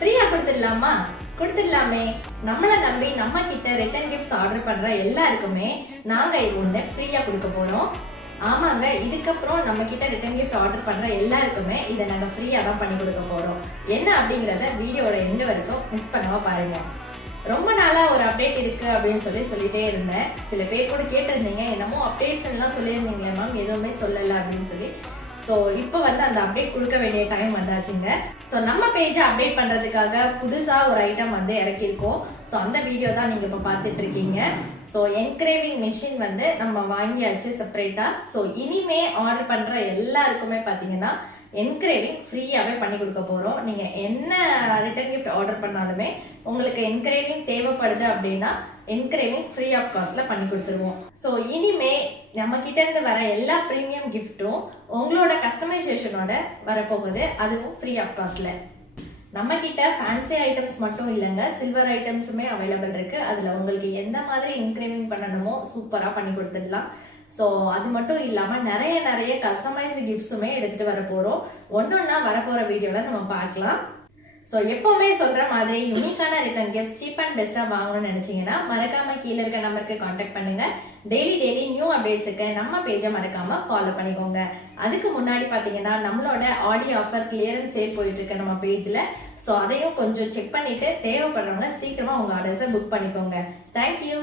ஃப்ரீயா கொடுத்துடலாமா? கொடுத்துடலாமே. நம்மள நம்பி நம்ம கிட்ட ரிட்டர்ன் கிஃப்ட்ஸ் ஆர்டர் பண்ற எல்லாருக்குமே நாங்க இது ஒண்ணு ஃப்ரீயா கொடுக்க போறோம். ஆமாங்க, இதுக்கப்புறம் நம்ம கிட்ட ரிட்டர்ன் கிஃப்ட் ஆர்டர் பண்ற எல்லாருக்குமே இதை நாங்க ஃப்ரீயா தான் பண்ணி கொடுக்க போறோம். என்ன அப்படிங்கறத வீடியோட எண்ட் வரைக்கும் மிஸ் பண்ணாம பாருங்க. ரொம்ப நாளா ஒரு அப்டேட் இருக்கு அப்படின்னு சொல்லிட்டே இருந்தேன். சில பேர் கூட கேட்டிருந்தீங்க, என்னமோ அப்டேட்ஸ் எல்லாம் சொல்லியிருந்தீங்களே மேம், எதுவுமே சொல்லல அப்படின்னு சொல்லி. ஸோ இப்போ வந்து அந்த அப்டேட் கொடுக்க வேண்டிய டைம் வந்தாச்சுங்க. ஸோ நம்ம பேஜை அப்டேட் பண்ணுறதுக்காக புதுசாக ஒரு ஐட்டம் வந்து இறக்கியிருக்கோம். ஸோ அந்த வீடியோ தான் நீங்கள் இப்போ பார்த்துட்டு இருக்கீங்க. ஸோ என்கிரேவிங் மிஷின் வந்து நம்ம வாங்கியாச்சு செப்பரேட்டாக. ஸோ இனிமே ஆர்டர் பண்ணுற எல்லாருக்குமே பார்த்தீங்கன்னா என்கிரேவிங் ஃப்ரீயாகவே பண்ணி கொடுக்க போகிறோம். நீங்கள் என்ன ரிட்டர்ன் கிஃப்ட் ஆர்டர் பண்ணாலுமே உங்களுக்கு என்கிரேவிங் தேவைப்படுது அப்படின்னா என்கிரேவிங் ஃப்ரீ ஆஃப் காஸ்ட்ல பண்ணி கொடுத்துருவோம். ஸோ இனிமே நம்ம கிட்ட இருந்து வர எல்லா ப்ரீமியம் கிஃப்ட்டும் உங்களோட கஸ்டமைசேஷனோட வரப்போகுது, அதுவும் ஃப்ரீ ஆஃப் காஸ்ட்ல. நம்ம கிட்ட ஃபேன்சி ஐட்டம்ஸ் மட்டும் இல்லைங்க, சில்வர் ஐட்டம்ஸுமே அவைலபிள் இருக்கு. அதுல உங்களுக்கு எந்த மாதிரி என்கிரேவிங் பண்ணணுமோ சூப்பரா பண்ணி கொடுத்துடலாம். ஸோ அது மட்டும் இல்லாம நிறைய கஸ்டமைஸ்டு கிஃப்ட்ஸுமே எடுத்துட்டு வர போறோம். ஒன்னொன்னா வரப்போற வீடியோல நம்ம பார்க்கலாம். ஸோ எப்பவுமே சொல்ற மாதிரி யூனிக்கான ரிட்டர்ன் கிஃப்ட் சீப் அண்ட் பெஸ்டா வாங்கணும்னு நினைச்சீங்கன்னா மறக்காம கீழே இருக்க நம்பருக்கு கான்டாக்ட் பண்ணுங்க. டெய்லி நியூ அப்டேட்ஸுக்கு நம்ம பேஜை மறக்காம ஃபாலோ பண்ணிக்கோங்க. அதுக்கு முன்னாடி பாத்தீங்கன்னா நம்மளோட ஆடியோ ஆஃபர் கிளியரன்ஸ் சேல் போயிட்டு இருக்கு நம்ம பேஜ்ல. ஸோ அதையும் கொஞ்சம் செக் பண்ணிட்டு தேவைப்படுறவங்க சீக்கிரமா உங்க ஆர்டர்ஸை புக் பண்ணிக்கோங்க. தேங்க்யூ.